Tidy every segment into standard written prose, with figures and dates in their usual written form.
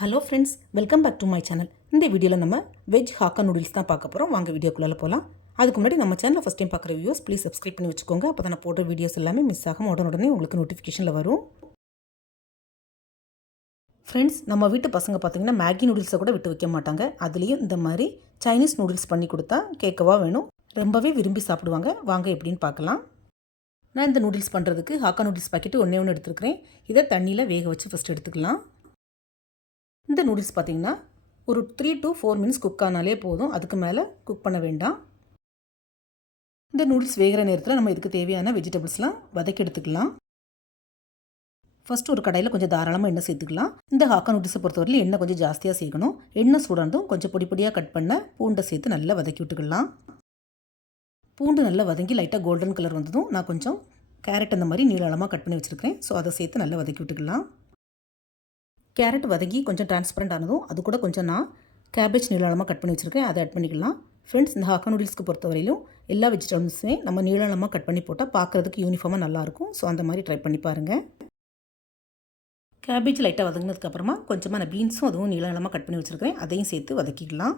Hello friends, welcome back to my channel. இந்த வீடியோவில் நம்ம வெஜ் ஹாக்கா நூடுல்ஸ் தான் பார்க்க போகிறோம். வாங்க வீடியோக்குள்ளே போகலாம். அதுக்கு முன்னாடி நம்ம சேனலில் ஃபஸ்ட் டைம் பார்க்குற வியூஸ் ப்ளீஸ் சப்ஸ்கிரைப் பண்ணி வச்சுக்கோங்க. அப்போ தான் நான் போடுற வீடியோஸ் எல்லாமே மிஸ் ஆகாமல் உடனே உங்களுக்கு நோட்டிஃபிகேஷனில் வரும். ஃப்ரெண்ட்ஸ், நம்ம வீட்டு பசங்க பார்த்திங்கன்னா மேகி நூடுல்ஸை கூட விட்டு வைக்க மாட்டாங்க. அதுலேயும் இந்த மாதிரி சைனீஸ் நூடுல்ஸ் பண்ணி கொடுத்தா கேட்கவா வேணும், ரொம்பவே விரும்பி சாப்பிடுவாங்க. வாங்க எப்படின்னு பார்க்கலாம். நான் இந்த நூடுல்ஸ் பண்ணுறதுக்கு ஹாக்கா நூடுல்ஸ் பாக்கெட்டு ஒன்றே எடுத்துருக்கிறேன். இதை தண்ணியில் வேக வச்சு ஃபஸ்ட் எடுத்துக்கலாம். இந்த நூடுல்ஸ் பார்த்திங்கன்னா ஒரு 3 to 4 மினிட்ஸ் குக் ஆனாலே போதும். அதுக்கு மேலே குக் பண்ண வேண்டாம். இந்த நூடுல்ஸ் வேகிற நேரத்தில் நம்ம இதுக்கு தேவையான வெஜிடபிள்ஸ்லாம் வதக்கி எடுத்துக்கலாம். ஃபஸ்ட்டு ஒரு கடாயில் கொஞ்சம் தாராளமாக எண்ணெய் சேர்த்துக்கலாம். இந்த ஹாக்கா நூடுல்ஸை பொறுத்தவரையில் எண்ணெய் கொஞ்சம் ஜாஸ்தியாக சேர்க்கணும். எண்ணெய் சூடானதும் கொஞ்சம் பொடி பொடியாக கட் பண்ண பூண்டை சேர்த்து நல்லா வதக்கி விட்டுக்கலாம். பூண்டு நல்லா வதங்கி லைட்டாக கோல்டன் கலர் வந்ததும் நான் கொஞ்சம் கேரட் அந்த மாதிரி நீளமாக கட் பண்ணி வச்சுருக்கேன். ஸோ அதை சேர்த்து நல்லா வதக்கி விட்டுக்கலாம். கேரட் வதங்கி கொஞ்சம் டிரான்ஸ்பரண்ட் ஆனதும் அது கூட கொஞ்சம் நான் கேபேஜ் நீளமாக கட் பண்ணி வச்சுருக்கேன். அதை ஆட் பண்ணிக்கலாம். ஃப்ரெண்ட்ஸ், இந்த ஹாக்கா நூடுல்ஸ்க்கு பொறுத்தவரையிலும் எல்லா வெஜிடபிள்ஸுமே நம்ம நீளமாக கட் பண்ணி போட்டால் பார்க்குறதுக்கு யூனிஃபார்மாக நல்லாயிருக்கும். ஸோ அந்த மாதிரி ட்ரை பண்ணி பாருங்கள். கேபேஜ் லைட்டாக வதங்கினதுக்கப்புறமா கொஞ்சமாக நான் பீன்ஸும் அதுவும் நீளமாக கட் பண்ணி வச்சுருக்கேன். அதையும் சேர்த்து வதக்கிக்கலாம்.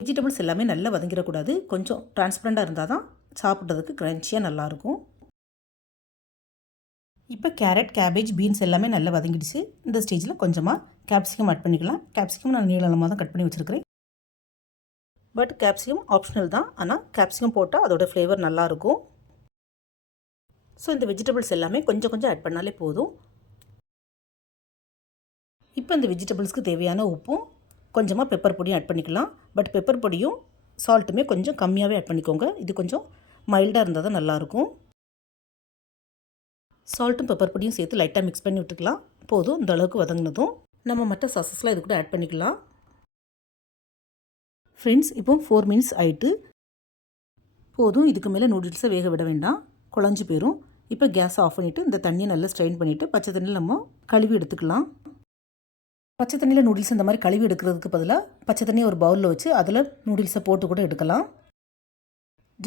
வெஜிடபிள்ஸ் எல்லாமே நல்லா வதங்கிடக்கூடாது. கொஞ்சம் டிரான்ஸ்பரண்ட்டாக இருந்தால் தான் சாப்பிட்றதுக்கு க்ரன்ச்சியாக நல்லாயிருக்கும். இப்போ கேரட், கேபேஜ், பீன்ஸ் எல்லாமே நல்லா வதங்கிடுச்சு. இந்த ஸ்டேஜில் கொஞ்சமாக கேப்சிகம் ஆட் பண்ணிக்கலாம். கேப்சிகம் நான் நீளமாக தான் கட் பண்ணி வச்சுருக்கிறேன். பட் கேப்சிகம் ஆப்ஷனல் தான். ஆனால் கேப்சிகம் போட்டால் அதோடய ஃப்ளேவர் நல்லாயிருக்கும். ஸோ இந்த வெஜிடபிள்ஸ் எல்லாமே கொஞ்சம் கொஞ்சம் ஆட் பண்ணாலே போதும். இப்போ இந்த வெஜிடபிள்ஸ்க்கு தேவையான உப்பும் கொஞ்சமாக பெப்பர் பொடியும் ஆட் பண்ணிக்கலாம். பட் பெப்பர் பொடியும் சால்ட்டுமே கொஞ்சம் கம்மியாகவே ஆட் பண்ணிக்கோங்க. இது கொஞ்சம் மைல்டாக இருந்தால் தான் நல்லாயிருக்கும். சால்ட்டும் பெப்பர் பொடியும் சேர்த்து லைட்டாக மிக்ஸ் பண்ணி விட்டுக்கலாம். போதும். இந்த அளவுக்கு வதங்கினதும் நம்ம மற்ற சாசஸ்லாம் இது கூட ஆட் பண்ணிக்கலாம். ஃப்ரெண்ட்ஸ், இப்போ 4 மினிட்ஸ் ஆகிட்டு போதும். இதுக்கு மேலே நூடுல்ஸை வேக விட வேண்டாம், குழஞ்சி போயிடும். இப்போ கேஸை ஆஃப் பண்ணிவிட்டு இந்த தண்ணியை நல்லா ஸ்ட்ரெயின் பண்ணிவிட்டு பச்சை தண்ணியில் நம்ம கழுவி எடுத்துக்கலாம். பச்சை தண்ணியில் நூடுல்ஸ் இந்த மாதிரி கழுவி எடுக்கிறதுக்கு பதிலாக பச்சை தண்ணியை ஒரு பவுலில் வச்சு அதில் நூடுல்ஸை போட்டு கூட எடுக்கலாம்.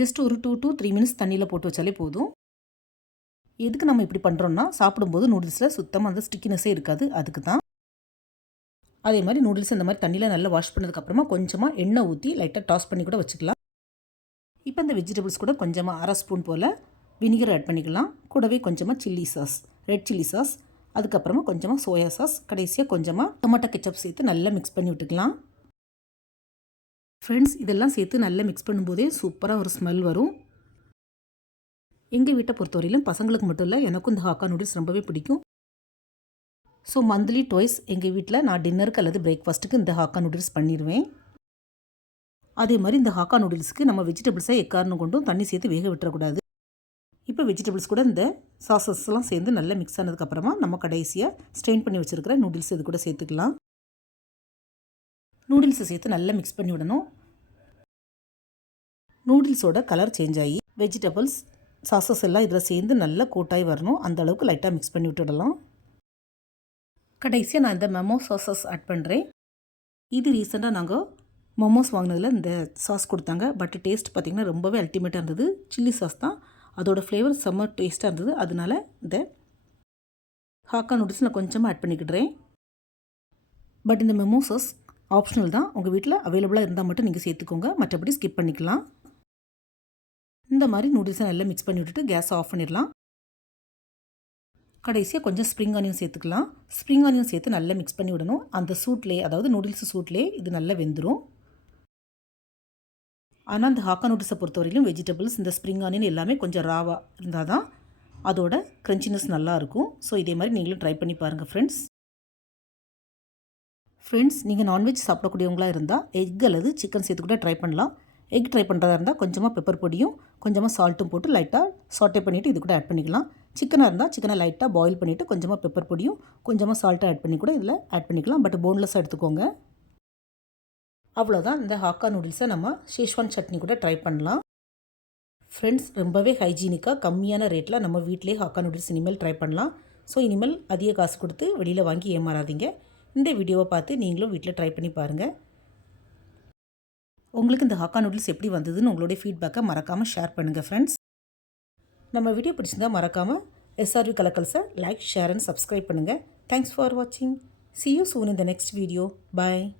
ஜஸ்ட் ஒரு 2 to 3 மினிட்ஸ் தண்ணியில் போட்டு வச்சாலே போதும். எதுக்கு நம்ம இப்படி பண்ணுறோன்னா, சாப்பிடும்போது நூடுல்ஸில் சுத்தமாக அந்த ஸ்டிக்கினஸே இருக்காது. அதுக்கு தான். அதே மாதிரி நூடுல்ஸ் இந்த மாதிரி தண்ணியில் நல்லா வாஷ் பண்ணதுக்கப்புறமா கொஞ்சமாக எண்ணெய் ஊற்றி லைட்டாக டாஸ் பண்ணி கூட வச்சுக்கலாம். இப்போ இந்த வெஜிடபிள்ஸ் கூட கொஞ்சமாக 1/2 ஸ்பூன் போல் வினிகர் ஆட் பண்ணிக்கலாம். கூடவே கொஞ்சமாக chilli sauce, red chilli sauce, அதுக்கப்புறமா கொஞ்சமாக சோயா சாஸ், கடைசியாக கொஞ்சமாக டொமேட்டோ கெச்சப் சேர்த்து நல்லா மிக்ஸ் பண்ணி விட்டுக்கலாம். ஃப்ரெண்ட்ஸ், இதெல்லாம் சேர்த்து நல்லா மிக்ஸ் பண்ணும்போதே சூப்பராக ஒரு ஸ்மெல் வரும். எங்கள் வீட்டை பொறுத்தவரையிலும் பசங்களுக்கு மட்டும் இல்லை, எனக்கும் இந்த ஹாக்கா நூடுல்ஸ் ரொம்பவே பிடிக்கும். ஸோ மந்த்லி ட்வைஸ் எங்கள் வீட்டில் நான் டின்னருக்கு அல்லது பிரேக்ஃபாஸ்ட்டுக்கு இந்த ஹாக்கா நூடுல்ஸ் பண்ணிடுவேன். அதே மாதிரி இந்த ஹாக்கா நூடுல்ஸுக்கு நம்ம வெஜிடபிள்ஸை எக்காரணம் கொண்டும் தண்ணி சேர்த்து வேக விட்டுறக்கூடாது. இப்போ வெஜிடபிள்ஸ் கூட இந்த சாசஸ்லாம் சேர்ந்து நல்லா மிக்ஸ் ஆனதுக்கப்புறமா நம்ம கடைசியாக ஸ்ட்ரெயின் பண்ணி வச்சுருக்கிற நூடுல்ஸ் இது கூட சேர்த்துக்கலாம். நூடுல்ஸை சேர்த்து நல்லா மிக்ஸ் பண்ணி விடணும். நூடுல்ஸோட கலர் சேஞ்ச் ஆகி வெஜிடபிள்ஸ் சாசஸ் எல்லாம் இதில் சேர்ந்து நல்லா கோட்டாகி வரணும். அந்த அளவுக்கு லைட்டாக மிக்ஸ் பண்ணி விட்டுடலாம். கடைசியாக நான் இந்த மெமோ சாசஸ் ஆட் பண்ணுறேன். இது ரீசெண்டாக நாங்கள் மோமோஸ் வாங்கினதில் இந்த சாஸ் கொடுத்தாங்க. பட் டேஸ்ட் பார்த்திங்கன்னா ரொம்பவே அல்டிமேட்டாக இருந்தது. சில்லி சாஸ் தான், அதோடய ஃப்ளேவர் செம்ம டேஸ்ட்டாக இருந்தது. அதனால் இந்த ஹாக்கா நூடுல்ஸ் நான் கொஞ்சமாக ஆட் பண்ணிக்கிடுறேன். பட் இந்த மெமோ சாஸ் ஆப்ஷனல் தான். உங்கள் வீட்டில் அவைலபிளாக இருந்தால் மட்டும் நீங்கள் சேர்த்துக்கோங்க, மற்றபடி ஸ்கிப் பண்ணிக்கலாம். இந்த மாதிரி நூடுல்ஸை நல்லா மிக்ஸ் பண்ணி விட்டுட்டு கேஸை ஆஃப் பண்ணிடலாம். கடைசியாக கொஞ்சம் ஸ்ப்ரிங் ஆனியன் சேர்த்துக்கலாம். ஸ்ப்ரிங் ஆனியன் சேர்த்து நல்லா மிக்ஸ் பண்ணி விடணும். அந்த சூட்லேயே, அதாவது நூடுல்ஸ் சூட்லேயே இது நல்லா வெந்துடும். ஆனால் இந்த ஹாக்கா நூடுல்ஸை பொறுத்தவரையிலும் வெஜிடபிள்ஸ் இந்த ஸ்ப்ரிங் ஆனியன் எல்லாமே கொஞ்சம் ராவாக இருந்தால் தான் அதோட க்ரன்ச்சினஸ் நல்லாயிருக்கும். ஸோ இதே மாதிரி நீங்களும் ட்ரை பண்ணி பாருங்கள் ஃப்ரெண்ட்ஸ். நீங்கள் நான்வெஜ் சாப்பிடக்கூடியவங்களாக இருந்தால் எக் அல்லது சிக்கன் சேர்த்து கூட ட்ரை பண்ணலாம். எக் ட்ரை பண்ணுறதா இருந்தால் கொஞ்சமாக பெப்பர் பொடியும் கொஞ்சமாக சால்ட்டும் போட்டு லைட்டாக சாட்டே பண்ணிவிட்டு இது கூட ஆட் பண்ணிக்கலாம். சிக்கனாக இருந்தால் சிக்கனை லைட்டாக பாயில் பண்ணிவிட்டு கொஞ்சமாக பெப்பர் பொடியும் கொஞ்சமாக சால்ட்டை ஆட் பண்ணி கூட இதில் ஆட் பண்ணிக்கலாம். பட் போன்லெஸ்ஸாக எடுத்துக்கோங்க. அவ்வளோதான். இந்த ஹாக்கா நூடுல்ஸை நம்ம ஷேஷ்வான் சட்னி கூட ட்ரை பண்ணலாம். ஃப்ரெண்ட்ஸ், ரொம்பவே ஹைஜீனிக்காக கம்மியான ரேட்டில் நம்ம வீட்டிலே ஹாக்கா நூடுல்ஸ் இனிமேல் ட்ரை பண்ணலாம். ஸோ இனிமேல் அதிக காசு கொடுத்து வெளியில் வாங்கி ஏமாறாதீங்க. இந்த வீடியோவை பார்த்து நீங்களும் வீட்டில் ட்ரை பண்ணி பாருங்கள். உங்களுக்கு இந்த ஹாக்கா நூடுல்ஸ் எப்படி வந்ததுன்னு உங்களுடைய ஃபீட்பேக்கை மறக்காமல் ஷேர் பண்ணுங்கள் ஃப்ரெண்ட்ஸ். நம்ம வீடியோ பிடிச்சிருந்தால் மறக்காமல் SRV கலக்கல்ஸை லைக், ஷேர் அண்ட் சப்ஸ்கிரைப் பண்ணுங்கள். தேங்க்ஸ் ஃபார் வாட்சிங். See you soon in the next video. Bye.